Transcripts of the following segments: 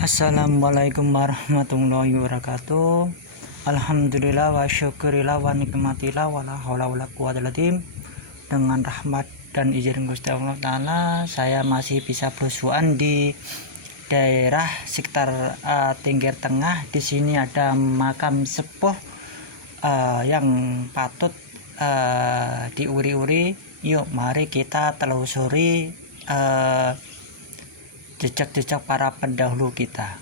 Assalamualaikum warahmatullahi wabarakatuh. Alhamdulillah wa syukurillah wa nikmatillah wa la haula wa la quwwata illa billah. Dengan rahmat dan izin Gusti Allah Ta'ala, saya masih bisa bersuaan di daerah sekitar Tinggir Tengah. Di sini ada makam sepuh yang patut diuri-uri. Yuk mari kita telusuri jejak-jejak para pendahulu kita.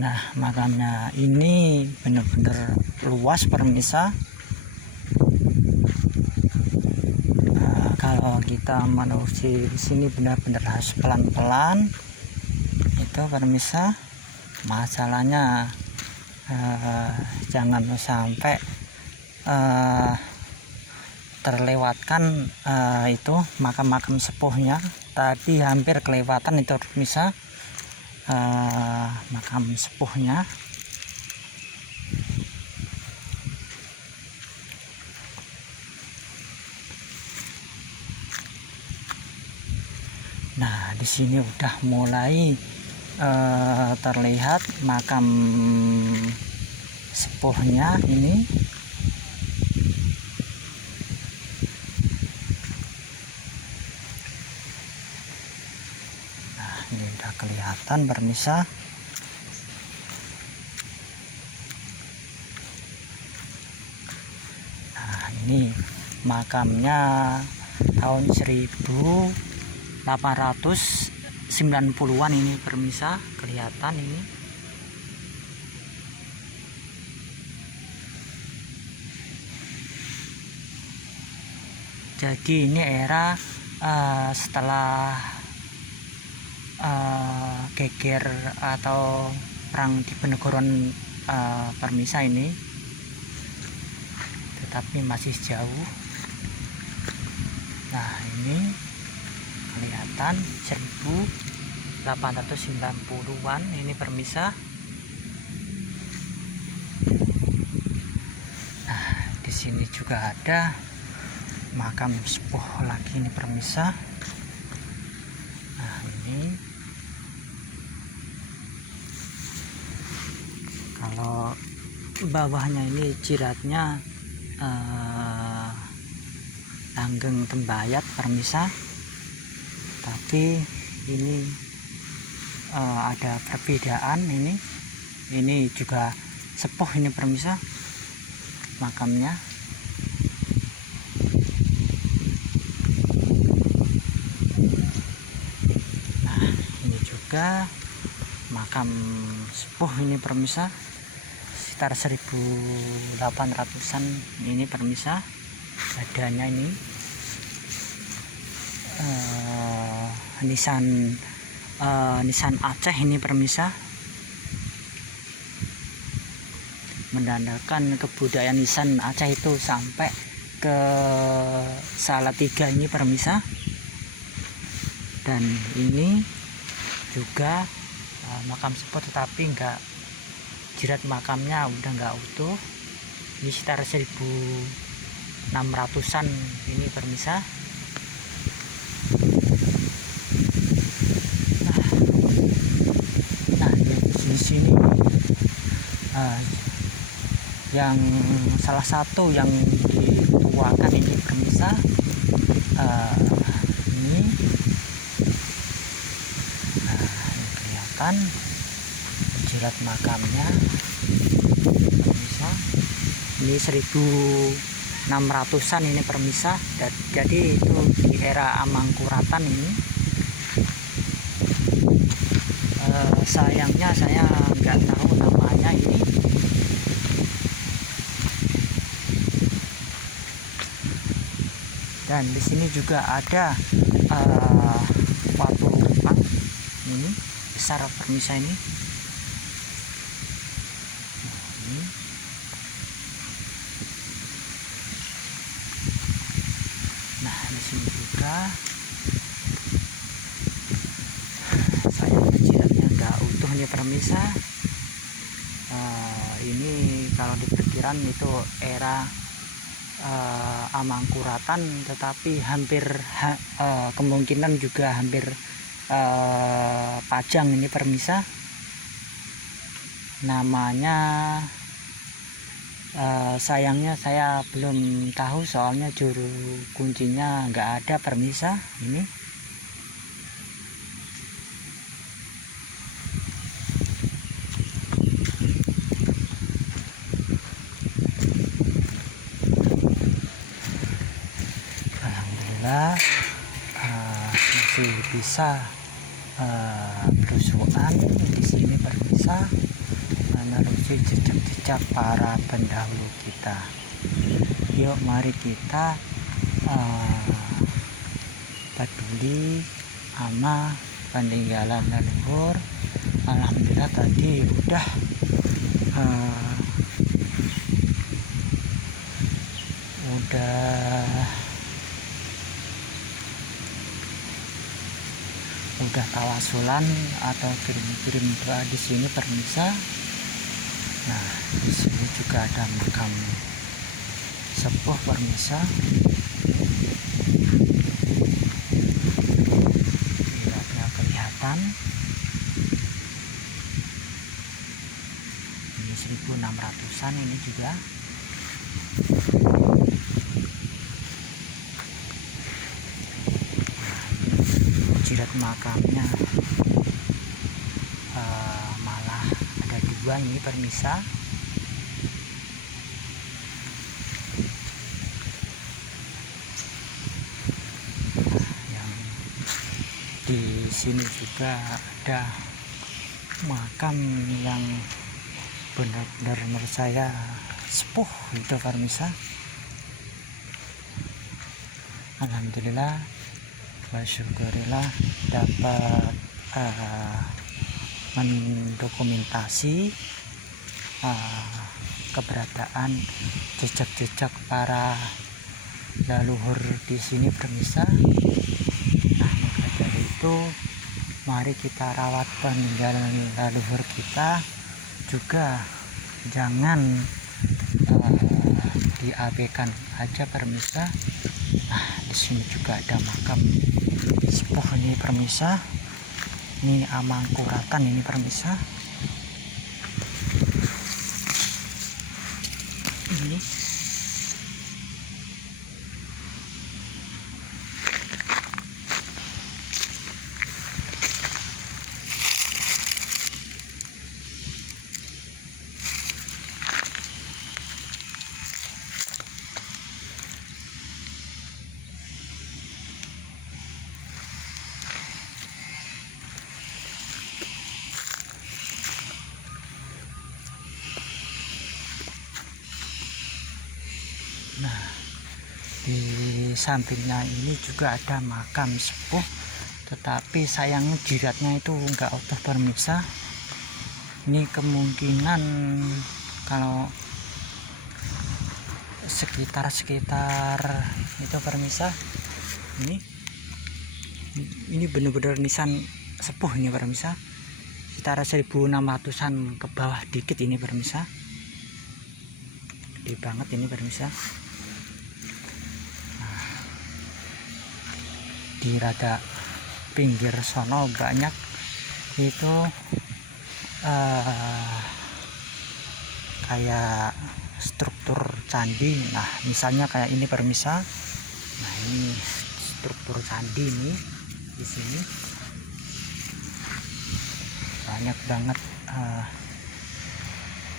Nah, makamnya ini benar-benar luas permisa. Kalau kita menuju di sini benar-benar harus pelan-pelan. Itu permisa. Masalahnya jangan sampai terlewatkan itu makam-makam sepuhnya. Tadi hampir kelewatan itu bisa makam sepuhnya. Nah, di sini udah mulai terlihat makam sepuhnya ini. Nah, ini udah kelihatan permisa. Nah, ini makamnya tahun 1890-an ini permisa, kelihatan ini. Jadi ini era setelah geger atau perang Diponegoro permisa ini, tetapi masih jauh. Nah, ini kelihatan 1890-an ini permisa. Nah, di sini juga ada makam sepuh lagi ini permisa. Nah, ini kalau bawahnya ini jiratnya langgeng tembayat permisa, tapi ini ada perbedaan. Ini juga sepuh ini permisa makamnya. Nah, ini juga makam sepuh ini permisa, sekitar 1800-an ini permisa. Adanya ini nisan Aceh ini permisa, menandakan kebudayaan nisan Aceh itu sampai ke Salatiga ini permisa. Dan ini juga makam sepuh, tetapi enggak, jirat makamnya udah enggak utuh. Ini sekitar 1600-an ini permisa. Nah, di sini yang salah satu yang dituakan ini permisa, ini kelihatan jirat makamnya permisa. Ini 1600-an ini permisa. Jadi itu di era Amangkuratan ini. Sayangnya saya nggak tahu namanya ini. Dan di sini juga ada watu lupang ini besar permisa ini. Nah, di sini juga sayangnya jiratnya nggak utuh nih permisa. Ini kalau diperkirakan itu era Amangkuratan, tetapi hampir kemungkinan juga hampir Pajang ini permisa namanya. Sayangnya saya belum tahu, soalnya juru kuncinya nggak ada permisa ini. Alhamdulillah masih bisa berusuhan di sini permisa, menelusuri jejak-jejak para pendahulu kita. Yuk mari kita peduli sama peninggalan leluhur. Alhamdulillah tadi udah tawasulan atau kirim-kirim doa di sini permisa. Nah, di sini juga ada makam sepuh permisa. Lihatnya kelihatan. Ini 1600-an ini juga. Jirat makamnya malah ada 2 ini permisa. Yang di sini juga ada makam yang benar-benar menurut saya sepuh itu permisa. Alhamdulillah wa syukurillah dapat mendokumentasi keberadaan jejak-jejak para leluhur di sini permisa. Nah, maka dari itu mari kita rawat peninggalan leluhur kita juga, jangan diabaikan aja permisa. Nah, di sini juga ada makam sepuh ini permisa. Ini Amangkuratan ini permisa. Ini nah, di sampingnya ini juga ada makam sepuh, tetapi sayangnya jiratnya itu enggak utuh permisa. Ini kemungkinan kalau sekitar itu permisa. Ini benar-benar nisan sepuh ini permisa, sekitar 1600-an ke bawah dikit ini permisa. Gede banget ini permisa. Di rada pinggir sono banyak itu kayak struktur candi. Nah, misalnya kayak ini permisa. Nah, ini struktur candi ini di sini banyak banget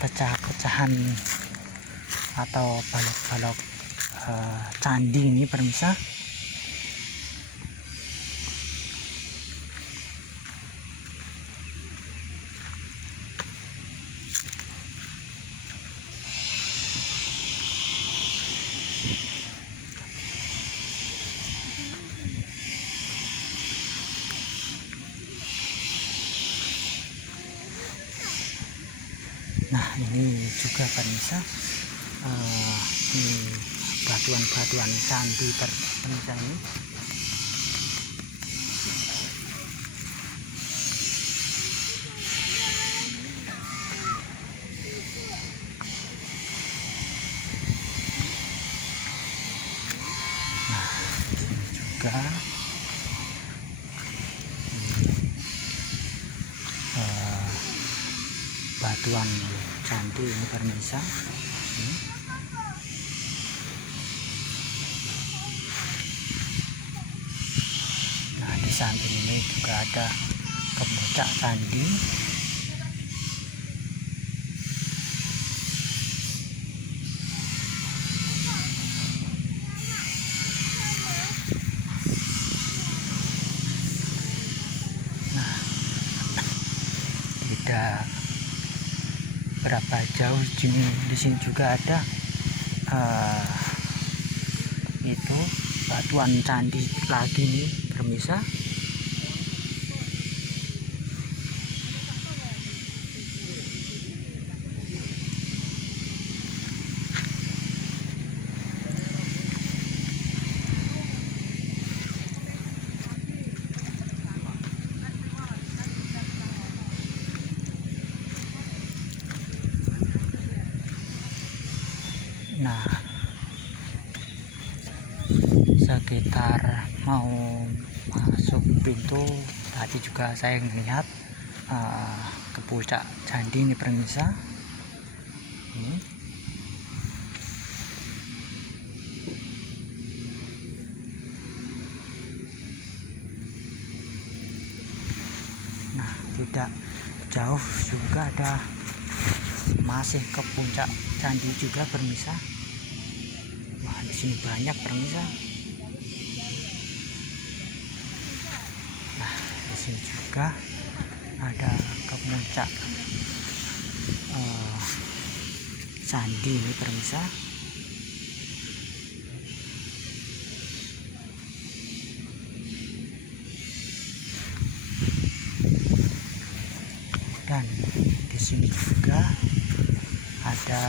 pecah-pecahan atau balok-balok candi ini permisa. Nah, ini juga permisa di batuan-batuan candi permisa ini. juga batuan candi ini pemirsa. Nah, di samping ini juga ada kemuncak candi. Nah, tidak berapa jauh di sini juga ada itu batuan candi lagi nih pemirsa. Nah, sekitar mau masuk pintu tadi juga saya melihat ke puncak candi ini pemirsa. Ini. Nah, tidak jauh juga ada masih ke puncak candi juga pemirsa. Wah, di sini banyak pemirsa. Nah, di sini juga ada ke puncak candi ini pemirsa. Dan di sini juga ada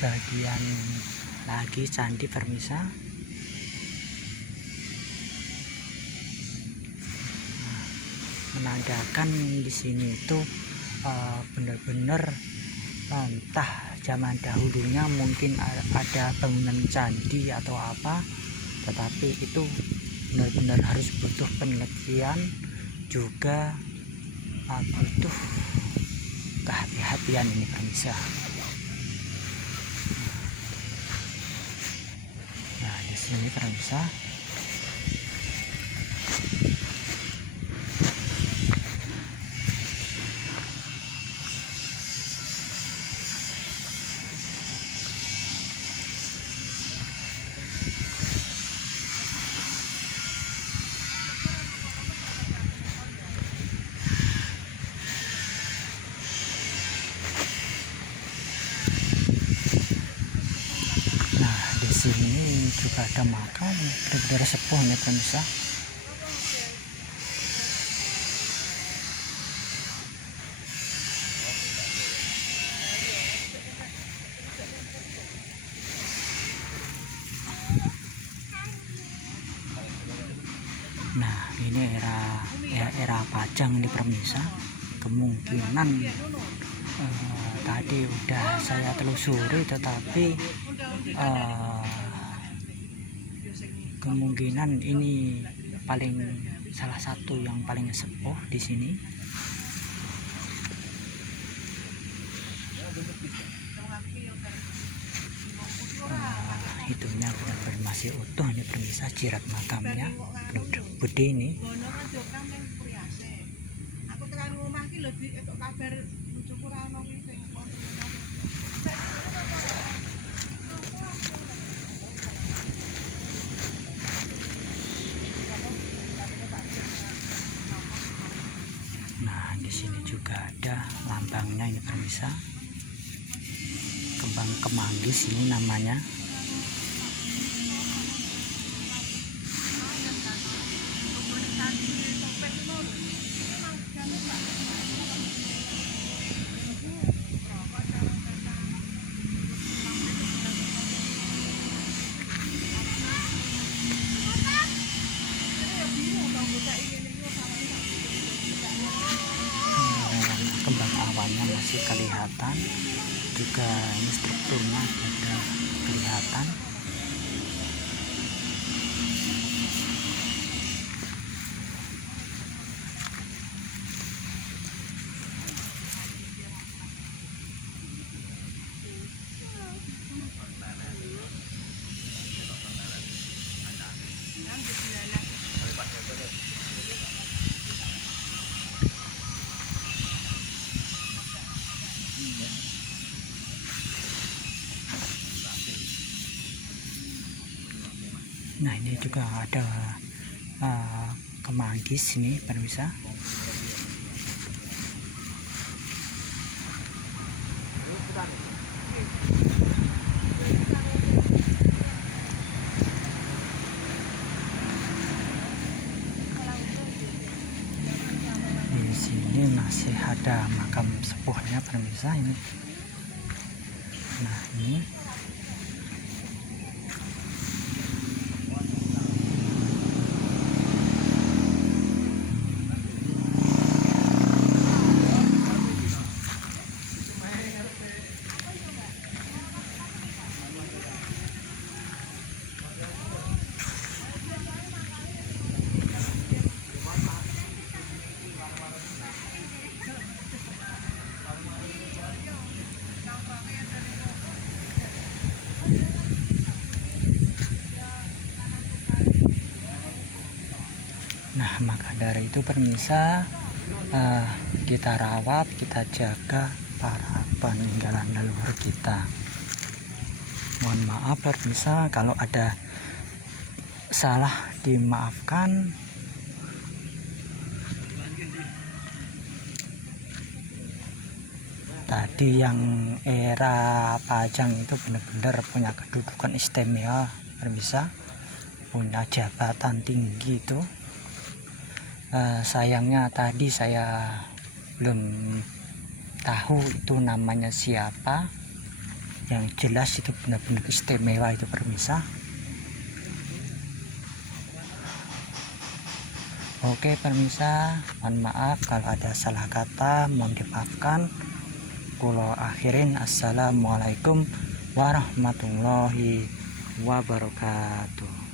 bagian lagi candi pemirsa. Nah, menandakan di sini itu benar-benar entah zaman dahulunya mungkin ada bangunan candi atau apa, tetapi itu benar-benar harus butuh penelitian juga, butuh kehati-hatian ini pemirsa. Nah, di sini pemirsa. Di sini juga ada makam benar-benar sepuh nih pemirsa. Nah, ini era Pajang ini pemirsa. Kemungkinan tadi udah saya telusuri, tetapi kemungkinan ini salah satu yang paling sepuh di sini. Itunya benar-benar masih utuh ini pemirsa, jirat makamnya gede ini. Nah, di sini juga ada lambangnya ini pemirsa. Kembang kemanggis ini namanya. Kembang awannya masih kelihatan, juga ini strukturnya sudah kelihatan. Nah, ini juga ada kemanggis ini pemirsa. Di sini masih ada makam sepuhnya pemirsa ini. Nah, ini nah, maka dari itu pemirsa, kita rawat, kita jaga para peninggalan leluhur kita. Mohon maaf pemirsa kalau ada salah, dimaafkan. Tadi yang era Pajang itu benar-benar punya kedudukan istimewa pemirsa, punya jabatan tinggi itu. Sayangnya tadi saya belum tahu itu namanya siapa. Yang jelas itu benar-benar istimewa itu pemirsa. Oke pemirsa, mohon maaf kalau ada salah kata, mohon dimaafkan. Kulo akhirin, assalamualaikum warahmatullahi wabarakatuh.